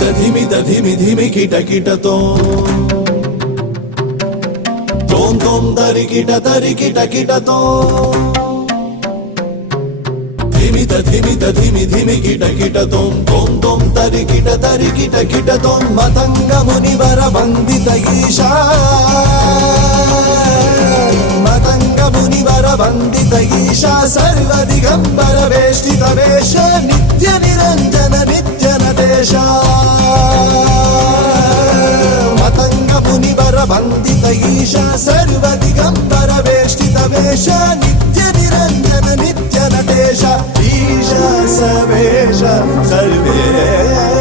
धिमि धिमि kit kit तोम तोम तरि kit kit धिमि धिमि kit kit तोम तोम तोम तरि kit तोम Matang मुनिवर वंदित ईशा मतंग मुनिवर वंदित ईशा सर्व दिगंबर वेष्टित वेश नित्य निरंजन नित्य नटेश मतंग मुनिवर वंदित ईशा सर्व दिगंबर वेष्टित वेश नित्य निरंजन नित्य नटेश ईश सवेश सर्वे